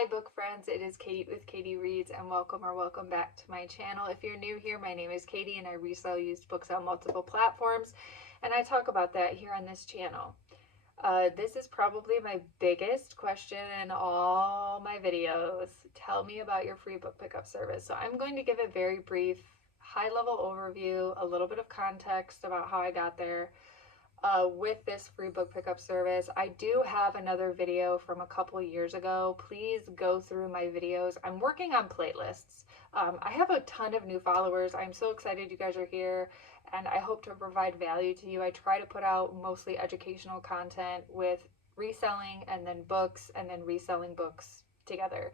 Hi book friends, it is Katie with Katie Reads and welcome back to my channel. If you're new here, my name is Katie and I resell used books on multiple platforms and I talk about that here on this channel. This is probably my biggest question in all my videos. Tell me about your free book pickup service. So I'm going to give a very brief high-level overview, a little bit of context about how I got there. With this free book pickup service. I do have another video from a couple years ago. Please go through my videos. I'm working on playlists. I have a ton of new followers. I'm so excited you guys are here and I hope to provide value to you. I try to put out mostly educational content with reselling and then books and then reselling books together.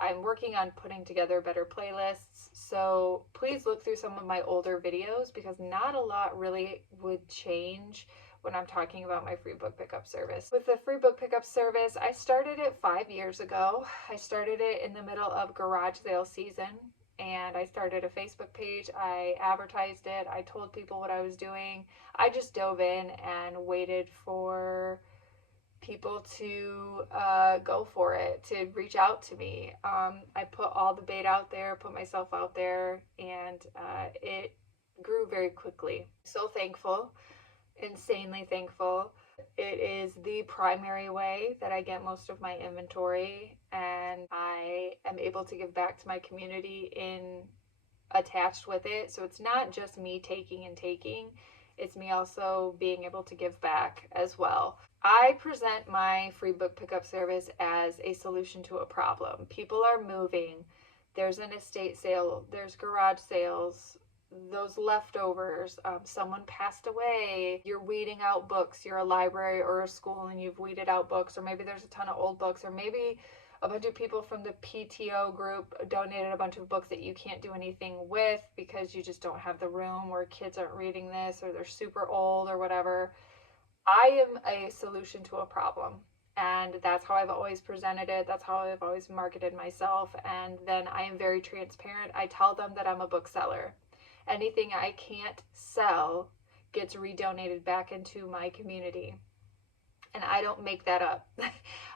I'm working on putting together better playlists, so please look through some of my older videos because not a lot really would change when I'm talking about my free book pickup service. With the free book pickup service, I started it 5 years ago. I started it in the middle of garage sale season and I started a Facebook page. I advertised it. I told people what I was doing. I just dove in and waited for people to go for it, to reach out to me. I put all the bait out there, put myself out there, and it grew very quickly. So thankful, insanely thankful. It is the primary way that I get most of my inventory, and I am able to give back to my community in attached with it. So it's not just me taking and taking, it's me also being able to give back as well. I present my free book pickup service as a solution to a problem. People are moving, there's an estate sale, there's garage sales, those leftovers, someone passed away, you're weeding out books, you're a library or a school and you've weeded out books, or maybe there's a ton of old books, or maybe a bunch of people from the PTO group donated a bunch of books that you can't do anything with because you just don't have the room, or kids aren't reading this, or they're super old or whatever. I am a solution to a problem. And that's how I've always presented it. That's how I've always marketed myself. And then I am very transparent. I tell them that I'm a bookseller. Anything I can't sell gets redonated back into my community. And I don't make that up.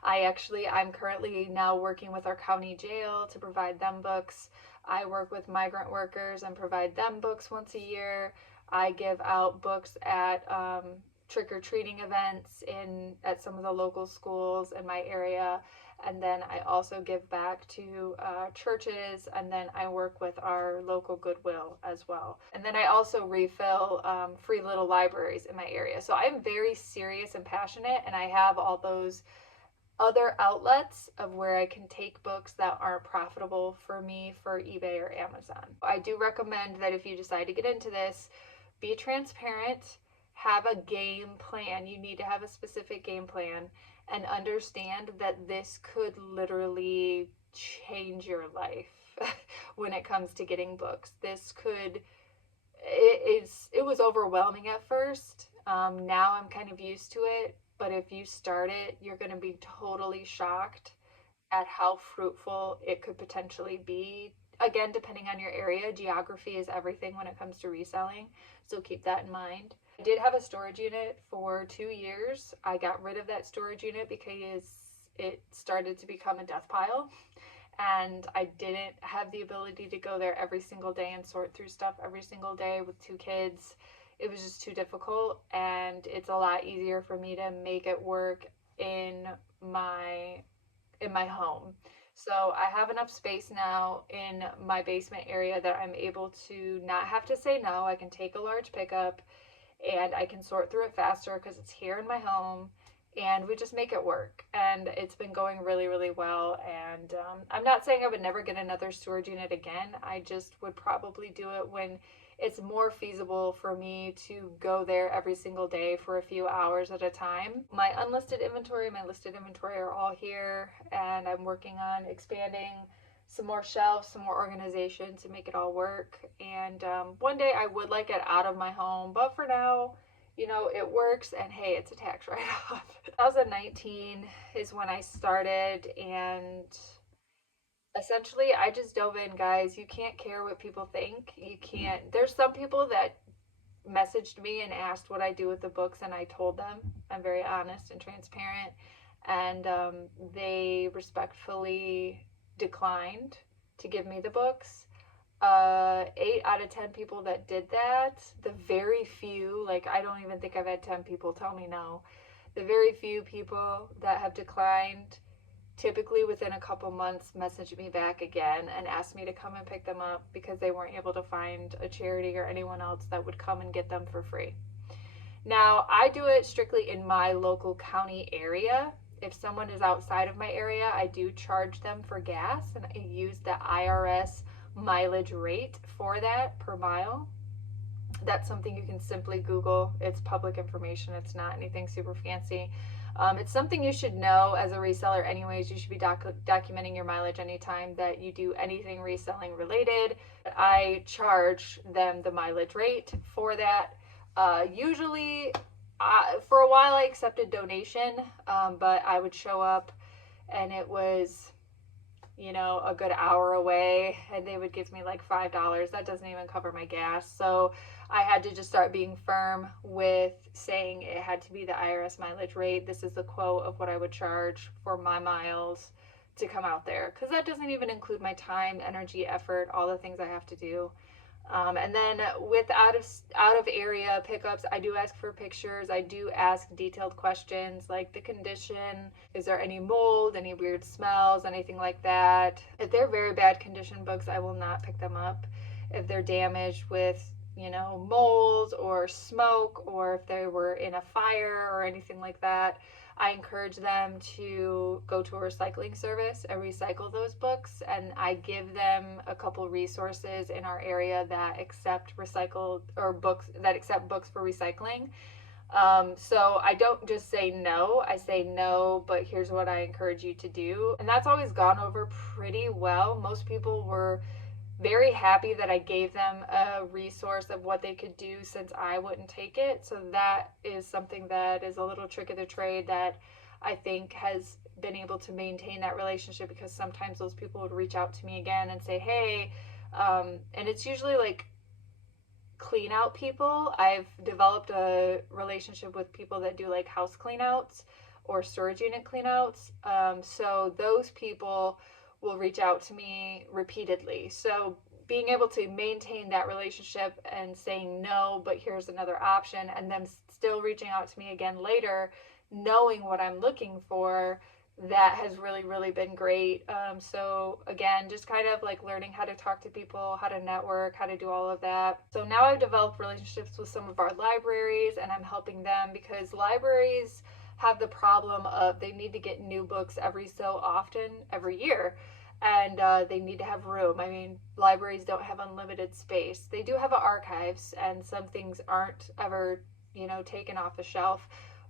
I'm currently now working with our county jail to provide them books. I work with migrant workers and provide them books once a year. I give out books at trick-or-treating events at some of the local schools in my area, and then I also give back to churches, and then I work with our local Goodwill as well. And then I also refill free little libraries in my area. So I'm very serious and passionate, and I have all those other outlets of where I can take books that aren't profitable for me for eBay or Amazon. I do recommend that if you decide to get into this, be transparent, have a game plan. You need to have a specific game plan and understand that this could literally change your life when it comes to getting books. It was overwhelming at first. Now I'm kind of used to it, but if you start it, you're going to be totally shocked at how fruitful it could potentially be. Again, depending on your area, geography is everything when it comes to reselling, so keep that in mind. I did have a storage unit for 2 years. I got rid of that storage unit because it started to become a death pile, and I didn't have the ability to go there every single day and sort through stuff every single day with 2 kids. It was just too difficult, and it's a lot easier for me to make it work in my home. So I have enough space now in my basement area that I'm able to not have to say no. I can take a large pickup and I can sort through it faster because it's here in my home, and we just make it work. And it's been going really, really well. And I'm not saying I would never get another storage unit again. I just would probably do it when it's more feasible for me to go there every single day for a few hours at a time. My unlisted inventory, my listed inventory are all here, and I'm working on expanding some more shelves, some more organization to make it all work. And one day I would like it out of my home, but for now, you know, it works, and hey, it's a tax write-off. 2019 is when I started, and essentially I just dove in, guys. You can't care what people think. You can't. There's some people that messaged me and asked what I do with the books, and I told them. I'm very honest and transparent, and they respectfully declined to give me the books. 8 out of 10 people that did that, the very few, like I don't even think I've had 10 people tell me no. The very few people that have declined, typically within a couple months, message me back again and ask me to come and pick them up because they weren't able to find a charity or anyone else that would come and get them for free. Now, I do it strictly in my local county area. If someone is outside of my area, I do charge them for gas, and I use the IRS mileage rate for that per mile. That's something you can simply Google. It's public information. It's not anything super fancy. It's something you should know as a reseller anyways. You should be documenting your mileage anytime that you do anything reselling related. I charge them the mileage rate for that. Usually, for a while I accepted donation, but I would show up and it was, a good hour away, and they would give me like $5. That doesn't even cover my gas. So I had to just start being firm with saying it had to be the IRS mileage rate. This is the quote of what I would charge for my miles to come out there, because that doesn't even include my time, energy, effort, all the things I have to do. And then with out of area pickups, I do ask for pictures. I do ask detailed questions like the condition. Is there any mold, any weird smells, anything like that? If they're very bad condition books, I will not pick them up. If they're damaged with, mold or smoke, or if they were in a fire or anything like that, I encourage them to go to a recycling service and recycle those books. And I give them a couple resources in our area that accept recycled or books that accept books for recycling. So I don't just say no, I say no, but here's what I encourage you to do. And that's always gone over pretty well. Most people were very happy that I gave them a resource of what they could do since I wouldn't take it. So that is something that is a little trick of the trade that I think has been able to maintain that relationship, because sometimes those people would reach out to me again and say, hey, and it's usually like clean out people. I've developed a relationship with people that do like house clean outs or storage unit clean outs. So those people will reach out to me repeatedly. So being able to maintain that relationship and saying no, but here's another option, and then still reaching out to me again later, knowing what I'm looking for, that has really, really been great. So again, just kind of like learning how to talk to people, how to network, how to do all of that. So now I've developed relationships with some of our libraries, and I'm helping them because libraries have the problem of they need to get new books every so often, every year, and they need to have room. I mean, libraries don't have unlimited space. They do have archives, and some things aren't ever, taken off the shelf.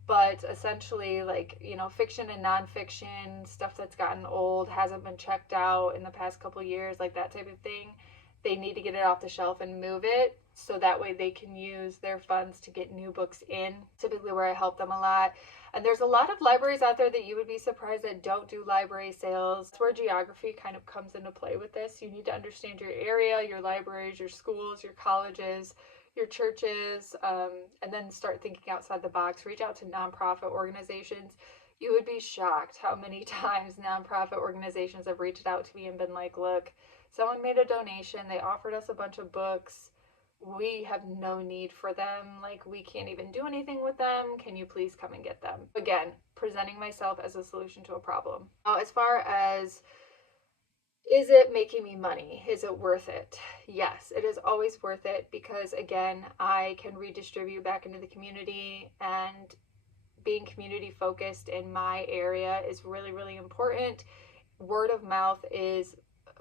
But essentially, like, fiction and nonfiction, stuff that's gotten old, hasn't been checked out in the past couple years, like that type of thing, they need to get it off the shelf and move it so that way they can use their funds to get new books in, typically where I help them a lot. And there's a lot of libraries out there that you would be surprised that don't do library sales. That's where geography kind of comes into play with this. You need to understand your area, your libraries, your schools, your colleges, your churches, and then start thinking outside the box. Reach out to nonprofit organizations. You would be shocked how many times nonprofit organizations have reached out to me and been like, look, someone made a donation, they offered us a bunch of books, we have no need for them, like we can't even do anything with them, can you please come and get them? Again, presenting myself as a solution to a problem. Now, as far as is it making me money? Is it worth it? Yes, it is always worth it, because again, I can redistribute back into the community, and being community focused in my area is really, really important. Word of mouth is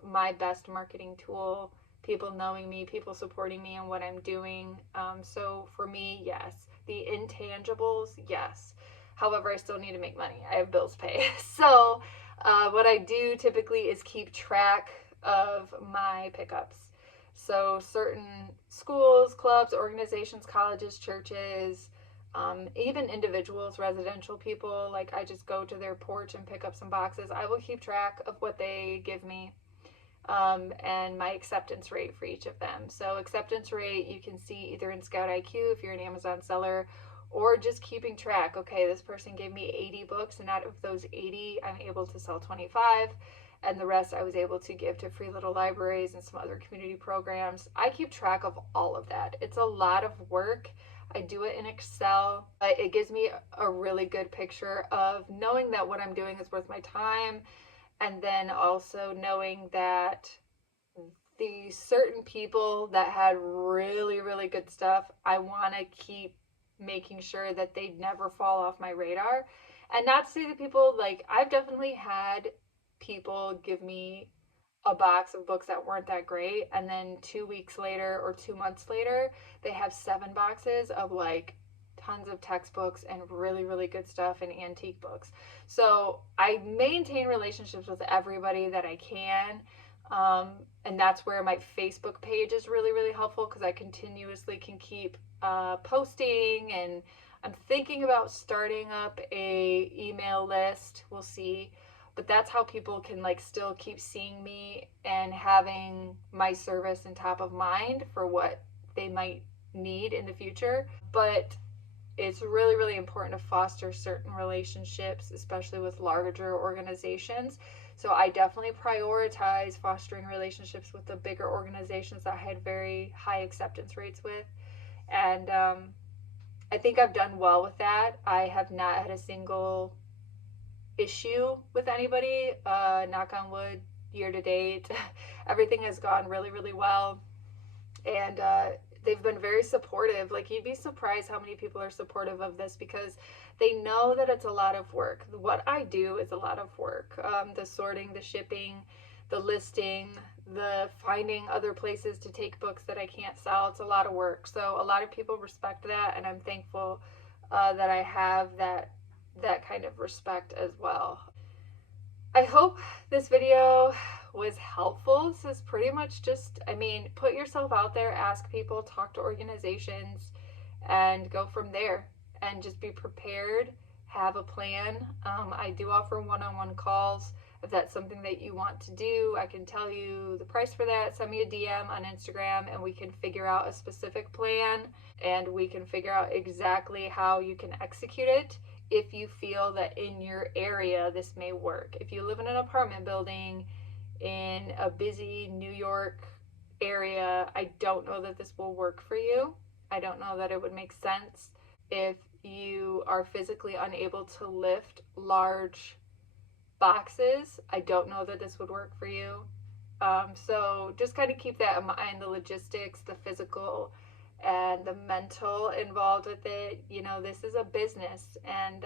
my best marketing tool. People knowing me, people supporting me and what I'm doing. So for me, yes. The intangibles, yes. However, I still need to make money. I have bills to pay. So what I do typically is keep track of my pickups. So certain schools, clubs, organizations, colleges, churches, even individuals, residential people, like I just go to their porch and pick up some boxes. I will keep track of what they give me, and my acceptance rate for each of them. So acceptance rate you can see either in Scout IQ if you're an Amazon seller, or just keeping track. Okay, this person gave me 80 books, and out of those 80, I'm able to sell 25, and the rest I was able to give to free little libraries and some other community programs. I keep track of all of that. It's a lot of work. I do it in Excel, but it gives me a really good picture of knowing that what I'm doing is worth my time, and then also knowing that the certain people that had really, really good stuff, I want to keep making sure that they never fall off my radar. And not to say that people, like, I've definitely had people give me a box of books that weren't that great, and then 2 weeks later or 2 months later, they have 7 boxes of like tons of textbooks and really, really good stuff and antique books. So I maintain relationships with everybody that I can. Um, and that's where my Facebook page is really, really helpful because I continuously can keep posting, and I'm thinking about starting up a email list. We'll see, but that's how people can like still keep seeing me and having my service in top of mind for what they might need in the future. But it's really, really important to foster certain relationships, especially with larger organizations. So I definitely prioritize fostering relationships with the bigger organizations that I had very high acceptance rates with. And I think I've done well with that. I have not had a single issue with anybody, knock on wood, year to date. Everything has gone really, really well. And they've been very supportive. Like, you'd be surprised how many people are supportive of this because they know that it's a lot of work. What I do is a lot of work. The sorting, the shipping, the listing, the finding other places to take books that I can't sell. It's a lot of work. So a lot of people respect that, and I'm thankful that I have that kind of respect as well. I hope this video was helpful. This is pretty much just, I mean, put yourself out there, ask people, talk to organizations, and go from there. And just be prepared, have a plan. I do offer one-on-one calls. If that's something that you want to do, I can tell you the price for that. Send me a DM on Instagram and we can figure out a specific plan, and we can figure out exactly how you can execute it if you feel that in your area this may work. If you live in an apartment building in a busy New York area, I don't know that this will work for you. I don't know that it would make sense. If you are physically unable to lift large boxes, I don't know that this would work for you. So just kind of keep that in mind, the logistics, the physical, and the mental involved with it. You know, this is a business, and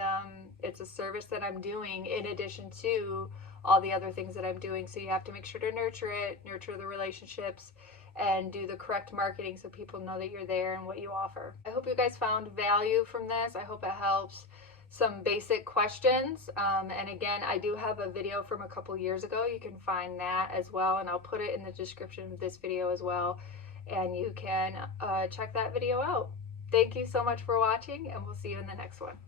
it's a service that I'm doing in addition to all the other things that I'm doing. So you have to make sure to nurture it, nurture the relationships, and do the correct marketing so people know that you're there and what you offer. I hope you guys found value from this. I hope it helps. Some basic questions, and again, I do have a video from a couple years ago. You can find that as well, and I'll put it in the description of this video as well, and you can check that video out. Thank you so much for watching, and we'll see you in the next one.